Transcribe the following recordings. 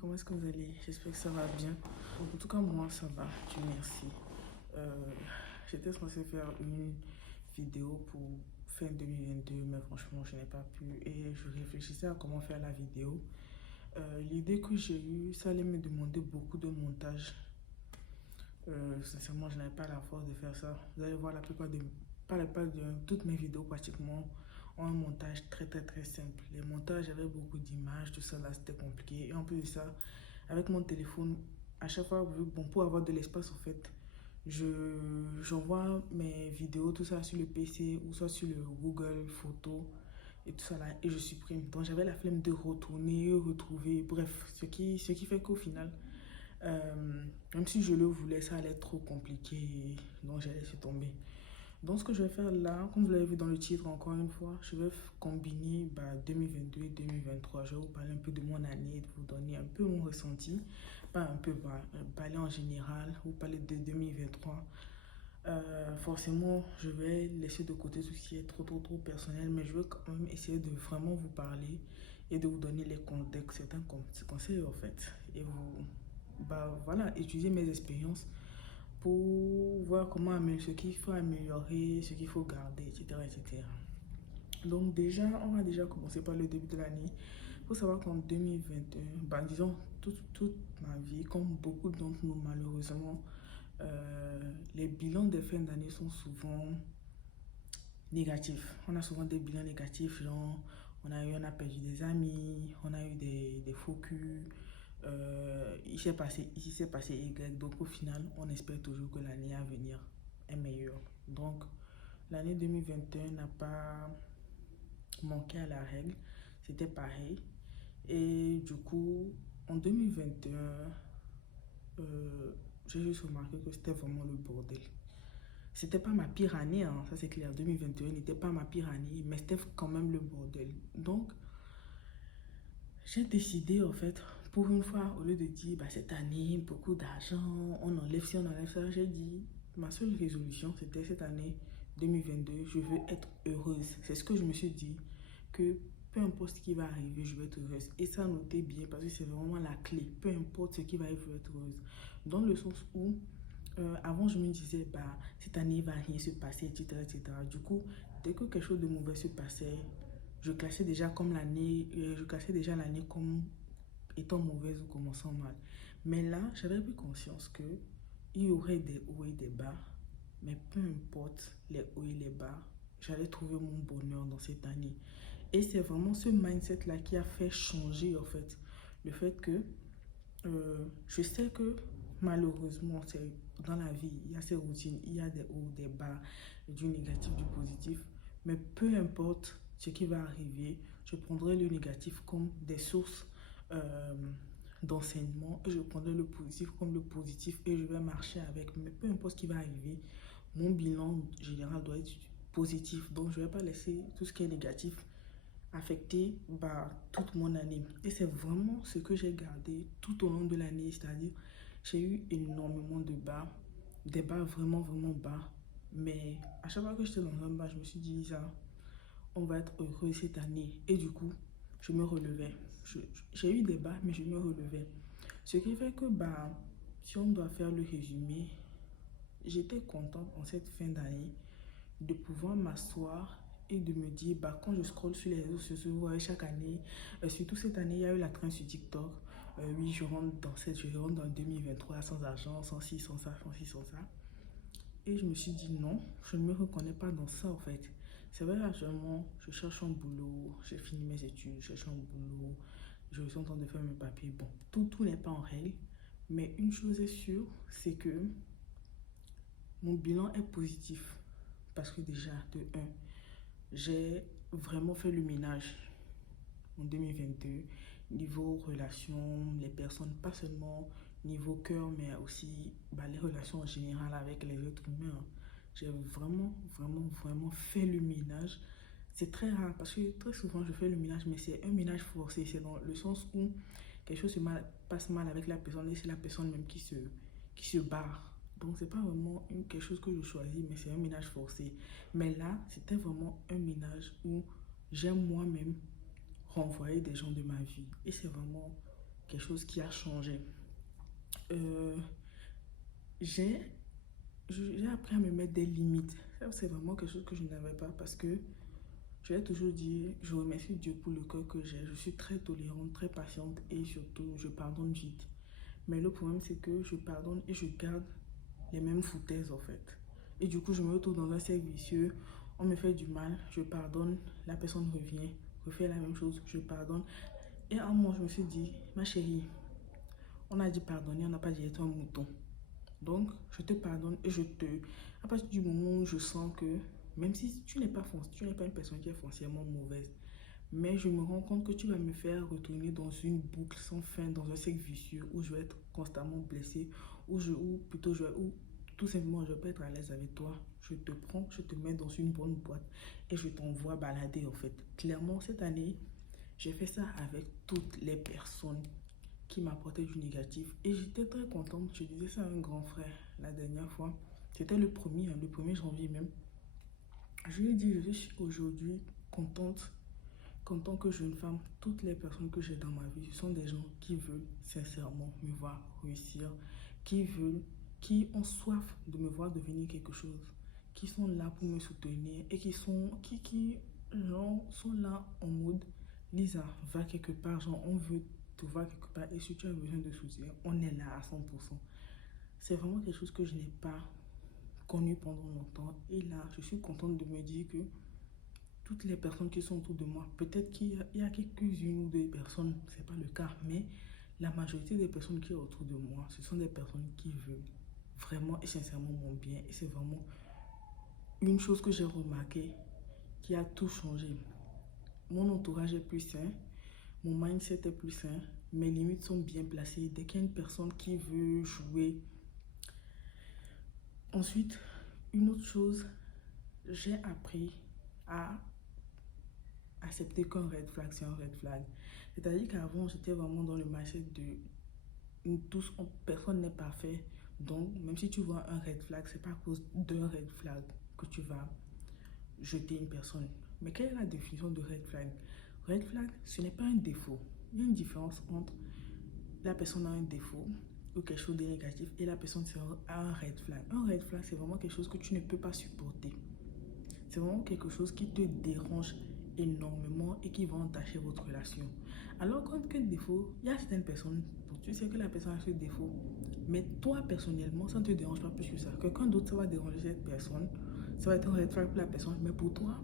comment est-ce que vous allez? J'espère que ça va bien. En tout cas, moi, ça va, Dieu merci. Euh, J'étais censée faire une vidéo pour fin 2022, mais franchement, je n'ai pas pu. Et je réfléchissais à comment faire la vidéo. L'idée que j'ai eue, ça allait me demander beaucoup de montage. Sincèrement, je n'avais pas la force de faire ça. Vous allez voir, pas la plupart de toutes mes vidéos pratiquement ont un montage très simple. Les montages avec beaucoup d'images, tout ça là, c'était compliqué. Et en plus de ça, avec mon téléphone, à chaque fois, bon, pour avoir de l'espace, en fait, j'envoie mes vidéos, tout ça sur le PC ou soit sur le Google Photos et tout ça là, et je supprime. Donc j'avais la flemme de retourner, retrouver, bref, ce qui fait qu'au final, même si je le voulais, ça allait être trop compliqué, donc j'ai laissé tomber. Donc ce que je vais faire là, comme vous l'avez vu dans le titre encore une fois, je vais combiner 2022 et 2023. Je vais vous parler un peu de mon année, de vous donner un peu mon ressenti, pas un peu, parler en général, vous parler de 2023. Forcément, je vais laisser de côté tout ce qui est trop personnel, mais je vais quand même essayer de vraiment vous parler et de vous donner les contextes, certains conseils en fait. Et vous, voilà, utiliser mes expériences pour voir comment ce qu'il faut améliorer, ce qu'il faut garder, etc. Donc déjà, on va déjà commencer par le début de l'année. Il faut savoir qu'en 2021, disons toute ma vie, comme beaucoup d'entre nous malheureusement, les bilans des fins d'année sont souvent négatifs. On a souvent des bilans négatifs, genre on a perdu des amis, on a eu des faux culs, il s'est passé X, il s'est passé Y. Donc au final, on espère toujours que l'année à venir est meilleure. Donc l'année 2021 n'a pas manqué à la règle, c'était pareil. Et du coup, en 2021, j'ai juste remarqué que c'était vraiment le bordel. C'était pas ma pire année, hein, ça c'est clair. 2021 n'était pas ma pire année, mais c'était quand même le bordel. Donc, j'ai décidé, en fait, pour une fois, au lieu de dire, cette année, beaucoup d'argent, on enlève ci, on enlève ça, j'ai dit, ma seule résolution, c'était cette année 2022, je veux être heureuse. C'est ce que je me suis dit, que peu importe ce qui va arriver, je vais être heureuse. Et ça, notez bien, parce que c'est vraiment la clé. Peu importe ce qui va arriver, je vais être heureuse. Dans le sens où, avant, je me disais, cette année, il va rien se passer, etc. Du coup, dès que quelque chose de mauvais se passait, je classais déjà l'année comme étant mauvaise ou commençant mal. Mais là, j'avais pris conscience que il y aurait des hauts et des bas, mais peu importe les hauts et les bas, j'allais trouver mon bonheur dans cette année. Et c'est vraiment ce mindset-là qui a fait changer, en fait, le fait que je sais que malheureusement, c'est dans la vie, il y a ces routines, il y a des hauts, des bas, du négatif, du positif. Mais peu importe ce qui va arriver, je prendrai le négatif comme des sources d'enseignement et je prendrai le positif comme le positif et je vais marcher avec. Mais peu importe ce qui va arriver, mon bilan général doit être positif. Donc, je ne vais pas laisser tout ce qui est négatif affecté toute mon année. Et c'est vraiment ce que j'ai gardé tout au long de l'année. C'est-à-dire, j'ai eu énormément de bas, des bas vraiment bas. Mais à chaque fois que j'étais dans un bas, je me suis dit, ça, on va être heureux cette année. Et du coup, je me relevais. J'ai eu des bas, mais je me relevais. Ce qui fait que, si on doit faire le résumé, j'étais contente en cette fin d'année de pouvoir m'asseoir et de me dire, quand je scrolle sur les réseaux sociaux, vous voyez, chaque année, surtout cette année, il y a eu la trend sur TikTok. Oui, je rentre dans 2023 sans argent, sans ci, sans ça, sans ci, sans ça. Et je me suis dit non, je ne me reconnais pas dans ça en fait. C'est vrai, actuellement, je cherche un boulot, j'ai fini mes études, je cherche un boulot, je suis en train de faire mes papiers. Bon, tout n'est pas en règle, mais une chose est sûre, c'est que mon bilan est positif. Parce que déjà, de un, j'ai vraiment fait le ménage en 2022, niveau relations, les personnes, pas seulement niveau cœur, mais aussi les relations en général avec les êtres humains. J'ai vraiment fait le ménage. C'est très rare parce que très souvent je fais le ménage, mais c'est un ménage forcé. C'est dans le sens où quelque chose passe mal avec la personne et c'est la personne même qui se barre. Donc, c'est pas vraiment quelque chose que je choisis, mais c'est un ménage forcé. Mais là, c'était vraiment un ménage où j'ai moi-même renvoyé des gens de ma vie. Et c'est vraiment quelque chose qui a changé. J'ai appris à me mettre des limites. Ça, c'est vraiment quelque chose que je n'avais pas parce que je l'ai toujours dit, je remercie Dieu pour le cœur que j'ai. Je suis très tolérante, très patiente et surtout, je pardonne vite. Mais le problème, c'est que je pardonne et je garde les mêmes foutaises en fait. Et du coup, je me retrouve dans un cercle vicieux. On me fait du mal, je pardonne, la personne revient, refait la même chose, je pardonne. Et à un moment, je me suis dit, ma chérie, on a dit pardonner, on n'a pas dit être un mouton. Donc, je te pardonne et je te... À partir du moment où je sens que, même si tu n'es pas une personne qui est foncièrement mauvaise, mais je me rends compte que tu vas me faire retourner dans une boucle sans fin, dans un cercle vicieux où je vais être constamment blessée, ou tout simplement je vais pas être à l'aise avec toi. Je te prends, je te mets dans une bonne boîte et je t'envoie balader en fait. Clairement, cette année, j'ai fait ça avec toutes les personnes qui m'apportaient du négatif et j'étais très contente. Je disais ça à un grand frère la dernière fois. C'était le 1er janvier même. Je lui ai dit, je suis aujourd'hui contente qu'en tant que jeune femme, toutes les personnes que j'ai dans ma vie, ce sont des gens qui veulent sincèrement me voir réussir, qui ont soif de me voir devenir quelque chose, qui sont là pour me soutenir et genre, sont là en mode, Lisa, va quelque part, genre, on veut te voir quelque part et si tu as besoin de soutien, on est là à 100%. C'est vraiment quelque chose que je n'ai pas connu pendant longtemps et là, je suis contente de me dire que toutes les personnes qui sont autour de moi, peut-être qu'il y a quelques-unes ou deux personnes, c'est pas le cas, mais la majorité des personnes qui sont autour de moi, ce sont des personnes qui veulent vraiment et sincèrement mon bien. Et c'est vraiment une chose que j'ai remarqué qui a tout changé. Mon entourage est plus sain, mon mindset est plus sain, mes limites sont bien placées. Dès qu'il y a une personne qui veut jouer. Ensuite, une autre chose, j'ai appris à accepter qu'un red flag, c'est un red flag. C'est-à-dire qu'avant, j'étais vraiment dans le mindset de personne n'est parfait. Donc, même si tu vois un red flag, c'est pas à cause d'un red flag que tu vas jeter une personne. Mais quelle est la définition de red flag? Red flag, ce n'est pas un défaut. Il y a une différence entre la personne a un défaut ou quelque chose de négatif et la personne a un red flag. Un red flag, c'est vraiment quelque chose que tu ne peux pas supporter. C'est vraiment quelque chose qui te dérange énormément et qui va entacher votre relation. Alors qu'un défaut, il y a certaines personnes, tu sais que la personne a ce défaut, mais toi personnellement, ça ne te dérange pas plus que ça. Quelqu'un d'autre, ça va déranger cette personne, ça va être un red flag pour la personne, mais pour toi,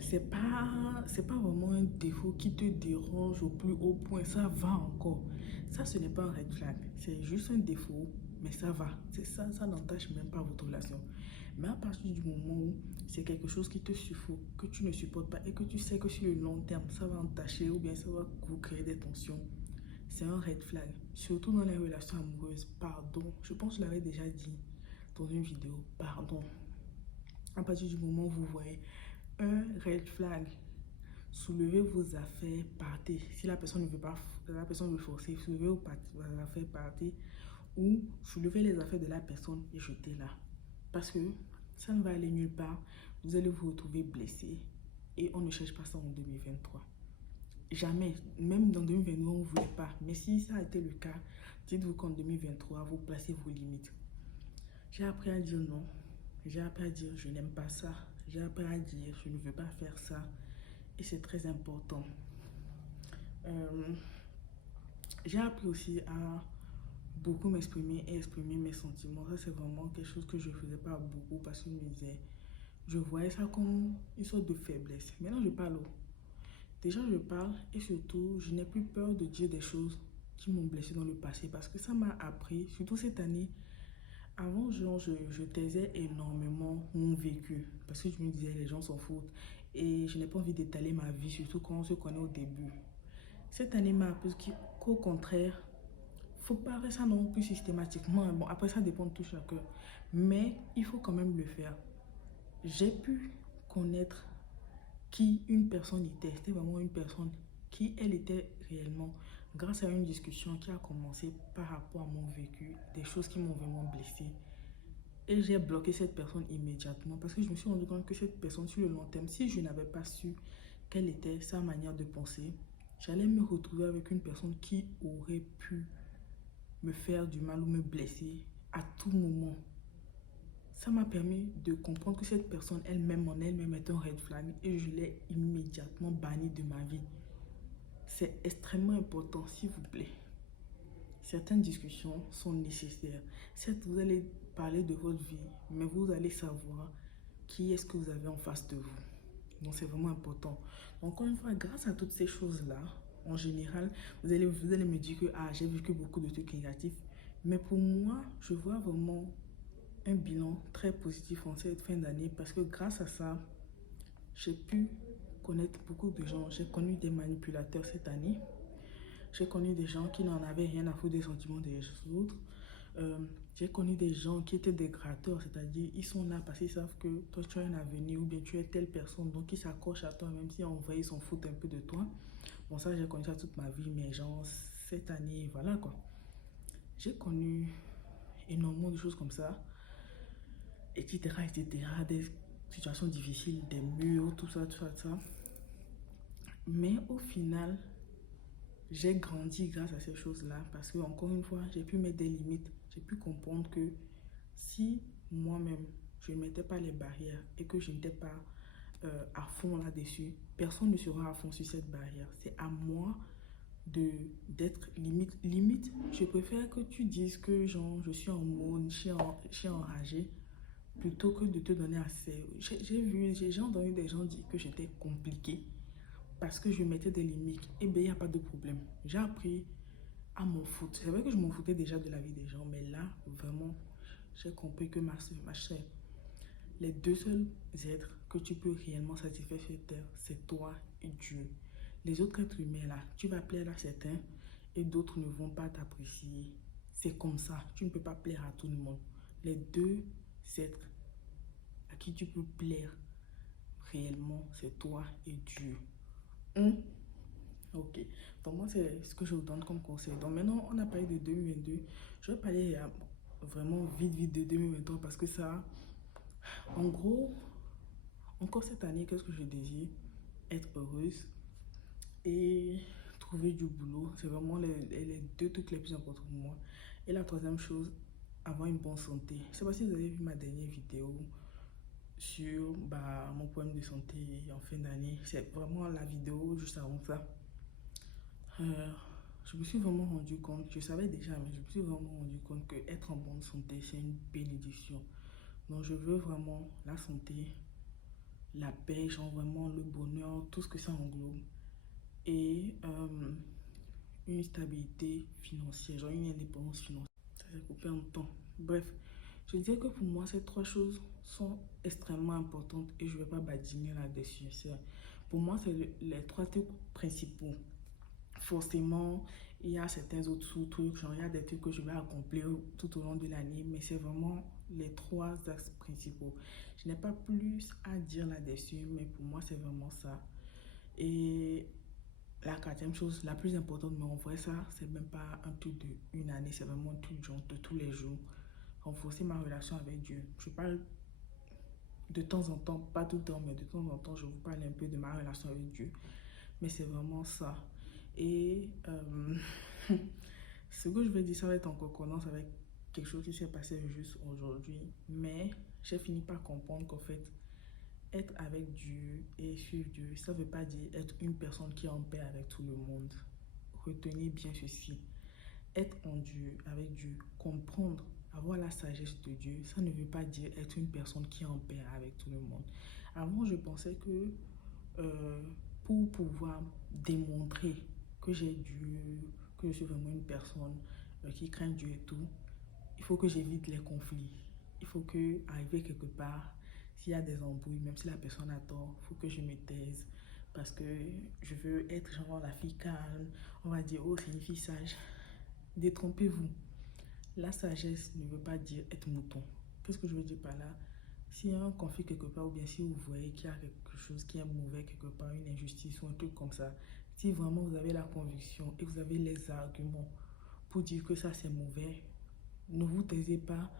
c'est pas vraiment un défaut qui te dérange au plus haut point, ça va encore. Ça, ce n'est pas un red flag, c'est juste un défaut, mais ça va. C'est ça, ça n'entache même pas votre relation. Mais à partir du moment où c'est quelque chose qui te suffoque, que tu ne supportes pas et que tu sais que sur le long terme, ça va entacher ou bien ça va vous créer des tensions, c'est un red flag. Surtout dans les relations amoureuses, pardon. Je pense que je l'avais déjà dit dans une vidéo, pardon. À partir du moment où vous voyez un red flag, soulevez vos affaires, partez. Si la personne ne veut pas, la personne veut forcer, soulevez vos affaires, partez. Ou soulevez les affaires de la personne et jetez-la. Parce que ça ne va aller nulle part. Vous allez vous retrouver blessé. Et on ne cherche pas ça en 2023. Jamais. Même dans 2022, on ne voulait pas. Mais si ça a été le cas, dites-vous qu'en 2023, vous placez vos limites. J'ai appris à dire non. J'ai appris à dire je n'aime pas ça. J'ai appris à dire je ne veux pas faire ça. Et c'est très important. J'ai appris aussi à beaucoup m'exprimer et exprimer mes sentiments. Ça, c'est vraiment quelque chose que je ne faisais pas beaucoup parce que je voyais ça comme une sorte de faiblesse. Maintenant, je parle. Déjà, je parle et surtout, je n'ai plus peur de dire des choses qui m'ont blessé dans le passé parce que ça m'a appris, surtout cette année. Avant, genre, je taisais énormément mon vécu parce que je me disais les gens s'en foutent et je n'ai pas envie d'étaler ma vie, surtout quand on se connaît au début. Cette année m'a appris qu'au contraire, faut pas faire ça non plus systématiquement. Bon, après, ça dépend de tout chacun. Mais il faut quand même le faire. J'ai pu connaître qui une personne était. C'était vraiment une personne qui elle était réellement grâce à une discussion qui a commencé par rapport à mon vécu, des choses qui m'ont vraiment blessée. Et j'ai bloqué cette personne immédiatement parce que je me suis rendu compte que cette personne, sur le long terme, si je n'avais pas su quelle était sa manière de penser, j'allais me retrouver avec une personne qui aurait pu me faire du mal ou me blesser à tout moment. Ça m'a permis de comprendre que cette personne elle-même en elle-même est un red flag et je l'ai immédiatement bannie de ma vie. C'est extrêmement important, s'il vous plaît. Certaines discussions sont nécessaires. Certes, vous allez parler de votre vie, mais vous allez savoir qui est-ce que vous avez en face de vous. Donc, c'est vraiment important. Encore une fois, grâce à toutes ces choses-là, en général, vous allez me dire que j'ai vécu beaucoup de trucs négatifs. Mais pour moi, je vois vraiment un bilan très positif en cette fin d'année parce que grâce à ça, j'ai pu connaître beaucoup de gens. J'ai connu des manipulateurs cette année. J'ai connu des gens qui n'en avaient rien à foutre des sentiments des autres. J'ai connu des gens qui étaient des gratteurs, c'est-à-dire ils sont là parce qu'ils savent que toi tu as un avenir ou bien tu es telle personne, donc ils s'accrochent à toi même si en vrai ils s'en foutent un peu de toi. Bon, ça j'ai connu ça toute ma vie, mais genre cette année, voilà quoi. J'ai connu énormément de choses comme ça, etc., etc., des situations difficiles, des murs, tout ça, tout ça, tout ça. Mais au final, j'ai grandi grâce à ces choses-là parce que, encore une fois, j'ai pu mettre des limites. J'ai pu comprendre que si moi-même, je ne mettais pas les barrières et que je n'étais pas à fond là-dessus, personne ne sera à fond sur cette barrière. C'est à moi d'être limite. Limite, je préfère que tu dises que genre, je suis en mode, je suis enragée, plutôt que de te donner assez. J'ai entendu des gens dire que j'étais compliquée parce que je mettais des limites. Et bien, il n'y a pas de problème. J'ai appris à m'en foutre. C'est vrai que je m'en foutais déjà de la vie des gens, mais là, vraiment, j'ai compris que ma soeur, ma chère, les deux seuls êtres que tu peux réellement satisfaire sur terre, c'est toi et Dieu. Les autres êtres humains, là, tu vas plaire à certains et d'autres ne vont pas t'apprécier. C'est comme ça. Tu ne peux pas plaire à tout le monde. Les deux êtres à qui tu peux plaire réellement, c'est toi et Dieu. Hum? Ok. Donc moi, c'est ce que je vous donne comme conseil. Donc maintenant, on a parlé de 2022. Je vais parler vraiment vite, vite de 2023 parce que ça, en gros, encore cette année, qu'est-ce que je désire? Être heureuse et trouver du boulot. C'est vraiment les deux trucs les plus importants pour moi. Et la troisième chose, avoir une bonne santé. Je ne sais pas si vous avez vu ma dernière vidéo sur mon problème de santé en fin d'année. C'est vraiment la vidéo juste avant ça. Je me suis vraiment rendu compte, je savais déjà, mais je me suis vraiment rendu compte que être en bonne santé, c'est une bénédiction. Donc je veux vraiment la santé, la paix, genre vraiment le bonheur, tout ce que ça englobe. Et une stabilité financière, genre une indépendance financière. Ça s'est coupé en temps. Bref, je disais que pour moi, ces trois choses sont extrêmement importantes et je ne vais pas badiner là-dessus. Pour moi, c'est les trois trucs principaux. Forcément, il y a certains autres sous-trucs, genre il y a des trucs que je vais accomplir tout au long de l'année, mais c'est vraiment les trois axes principaux. Je n'ai pas plus à dire là-dessus, mais pour moi, c'est vraiment ça. Et la quatrième chose, la plus importante, mais en vrai, ça, c'est même pas un truc d'une année, c'est vraiment un truc genre de tous les jours. Renforcer ma relation avec Dieu. Je parle de temps en temps, pas tout le temps, mais de temps en temps, je vous parle un peu de ma relation avec Dieu. Mais c'est vraiment ça. Et ce que je vais dire, ça va être en concordance avec quelque chose qui s'est passé juste aujourd'hui. Mais j'ai fini par comprendre qu'en fait, être avec Dieu et suivre Dieu, ça ne veut pas dire être une personne qui est en paix avec tout le monde. Retenez bien ceci. Être en Dieu, avec Dieu, comprendre, avoir la sagesse de Dieu, ça ne veut pas dire être une personne qui est en paix avec tout le monde. Avant, je pensais que euh, pour pouvoir démontrer que j'ai Dieu, que je suis vraiment une personne qui craint Dieu et tout, il faut que j'évite les conflits. Il faut que, arriver quelque part, s'il y a des embrouilles, même si la personne a tort, il faut que je me taise. Parce que je veux être genre la fille calme. On va dire, oh, c'est une fille sage. Détrompez-vous. La sagesse ne veut pas dire être mouton. Qu'est-ce que je veux dire par là? S'il y a un conflit quelque part, ou bien si vous voyez qu'il y a quelque chose qui est mauvais quelque part, une injustice ou un truc comme ça, si vraiment vous avez la conviction et vous avez les arguments pour dire que ça c'est mauvais, ne vous taisez pas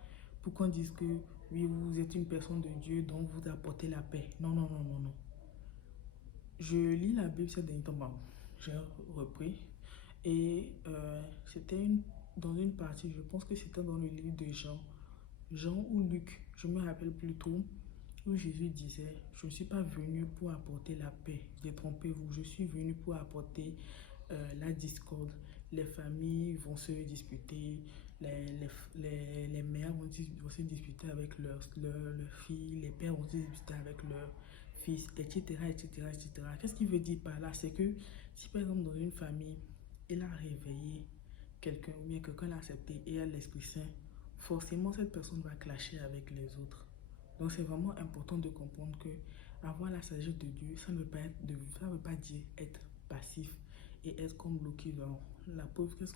pour qu'on dise que oui, vous êtes une personne de Dieu, donc vous apportez la paix. Non, non, non, non, non. Je lis la Bible ces derniers temps. j'ai repris. Et c'était dans une partie, je pense que c'était dans le livre de Jean ou Luc, je me rappelle plus trop, où Jésus disait, je ne suis pas venu pour apporter la paix, détrompez-vous, je suis venu pour apporter la discorde. Les familles vont se disputer, les mères vont se disputer avec leurs filles, les pères vont se disputer avec leurs fils, etc., etc., etc. Qu'est-ce qu'il veut dire par là? C'est que si par exemple dans une famille, il a réveillé quelqu'un ou bien quelqu'un l'a accepté et il y a l'Esprit Saint, forcément cette personne va clasher avec les autres. Donc c'est vraiment important de comprendre que avoir la sagesse de Dieu, ça ne veut pas dire être passif et être comme bloqué dans la pauvre. Qu'est-ce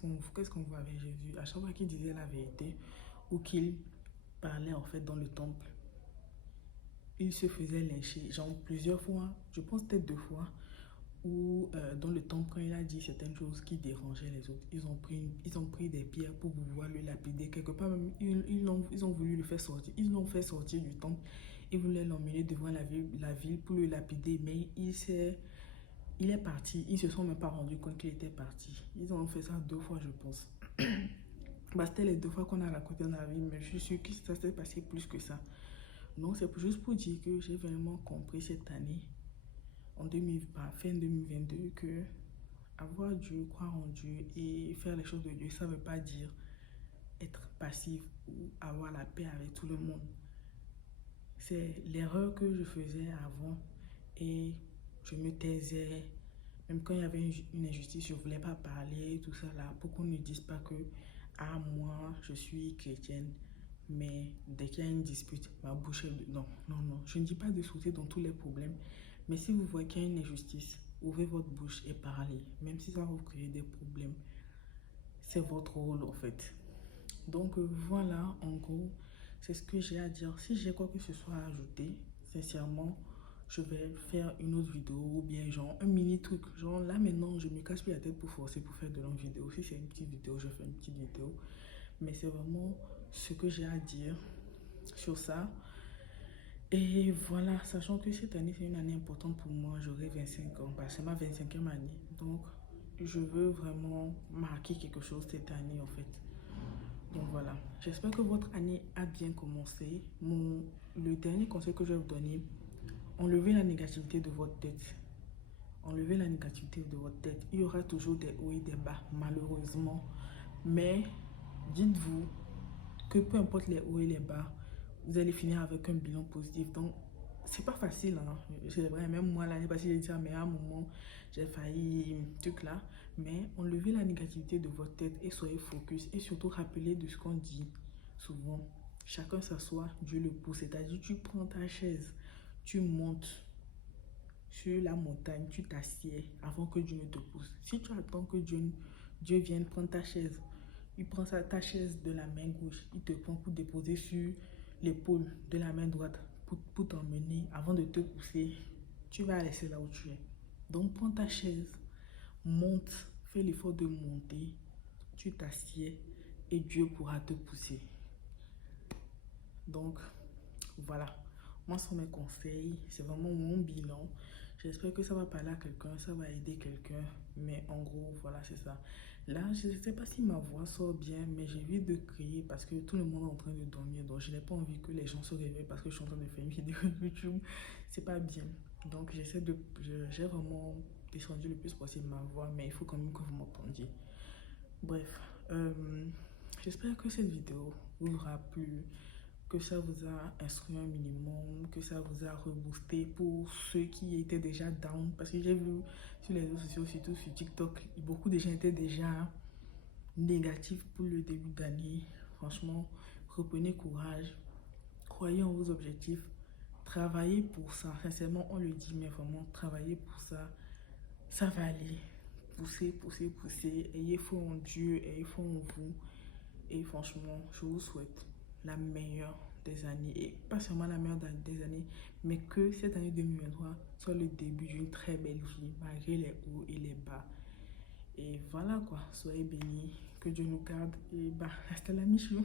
qu'on voit avec Jésus? À chaque fois qu'il disait la vérité ou qu'il parlait en fait dans le temple, il se faisait lyncher, genre plusieurs fois, je pense peut-être 2 fois, ou dans le temple, quand il a dit certaines choses qui dérangeaient les autres, ils ont pris des pierres pour pouvoir le lapider. Quelque part même, ils ont voulu le faire sortir. Ils l'ont fait sortir du temple. Ils voulaient l'emmener devant la ville pour le lapider, mais il est parti. Ils ne se sont même pas rendus compte qu'il était parti. Ils ont fait ça 2 fois, je pense. Bah, c'était les 2 fois qu'on a raconté dans la vie, mais je suis sûre que ça s'est passé plus que ça. Donc c'est juste pour dire que j'ai vraiment compris cette année, fin 2022, que avoir Dieu, croire en Dieu et faire les choses de Dieu, ça ne veut pas dire être passif ou avoir la paix avec tout le monde. C'est l'erreur que je faisais avant et je me taisais. Même quand il y avait une injustice, je ne voulais pas parler, tout ça là, pour qu'on ne dise pas que, ah, moi, je suis chrétienne, mais dès qu'il y a une dispute, ma bouche est... Non, non, non. Je ne dis pas de sauter dans tous les problèmes, mais si vous voyez qu'il y a une injustice, ouvrez votre bouche et parlez, même si ça va vous créer des problèmes. C'est votre rôle en fait. Donc voilà, en gros, c'est ce que j'ai à dire. Si j'ai quoi que ce soit à ajouter, sincèrement, je vais faire une autre vidéo ou bien genre un mini truc. Genre là maintenant, je me casse plus la tête pour forcer pour faire de longues vidéos. Si c'est une petite vidéo, je fais une petite vidéo. Mais c'est vraiment ce que j'ai à dire sur ça. Et voilà, sachant que cette année, c'est une année importante pour moi, j'aurai 25 ans, c'est ma 25e année. Donc, je veux vraiment marquer quelque chose cette année, en fait. Donc voilà, j'espère que votre année a bien commencé. Le dernier conseil que je vais vous donner, enlevez la négativité de votre tête. Enlevez la négativité de votre tête. Il y aura toujours des hauts et des bas, malheureusement. Mais dites-vous que peu importe les hauts et les bas, vous allez finir avec un bilan positif. Donc, c'est pas facile, hein. C'est vrai, même moi, l'année passée, j'ai dit à un moment, j'ai failli, truc là. Mais enlevez la négativité de votre tête et soyez focus. Et surtout, rappelez de ce qu'on dit souvent. Chacun s'assoit, Dieu le pousse. C'est-à-dire, tu prends ta chaise, tu montes sur la montagne, tu t'assieds avant que Dieu ne te pousse. Si tu attends que Dieu vienne prendre ta chaise, il prend ta chaise de la main gauche, il te prend pour déposer sur l'épaule de la main droite pour t'emmener avant de te pousser. Tu vas rester là où tu es. Donc prends ta chaise, monte, fais l'effort de monter, tu t'assieds et Dieu pourra te pousser. Donc voilà, moi ce sont mes conseils, c'est vraiment mon bilan. J'espère que ça va parler à quelqu'un, ça va aider quelqu'un, mais en gros voilà, c'est ça. Là, je ne sais pas si ma voix sort bien, mais j'évite de crier parce que tout le monde est en train de dormir. Donc, je n'ai pas envie que les gens se réveillent parce que je suis en train de faire une vidéo YouTube. C'est pas bien. Donc, j'ai vraiment descendu le plus possible ma voix, mais il faut quand même que vous m'entendiez. Bref, j'espère que cette vidéo vous aura plu, que ça vous a instruit un minimum, que ça vous a reboosté pour ceux qui étaient déjà down. Parce que j'ai vu sur les réseaux sociaux, surtout sur TikTok, beaucoup de gens étaient déjà négatifs pour le début d'année. Franchement, reprenez courage, croyez en vos objectifs, travaillez pour ça. Sincèrement, on le dit, mais vraiment, travaillez pour ça. Ça va aller. Poussez, poussez, poussez. Ayez foi en Dieu, ayez foi en vous. Et franchement, je vous souhaite la meilleure des années. Et pas seulement la meilleure des années, mais que cette année 2023 soit le début d'une très belle vie, malgré les hauts et les bas. Et voilà quoi, soyez bénis, que Dieu nous garde et bah, hasta la mission.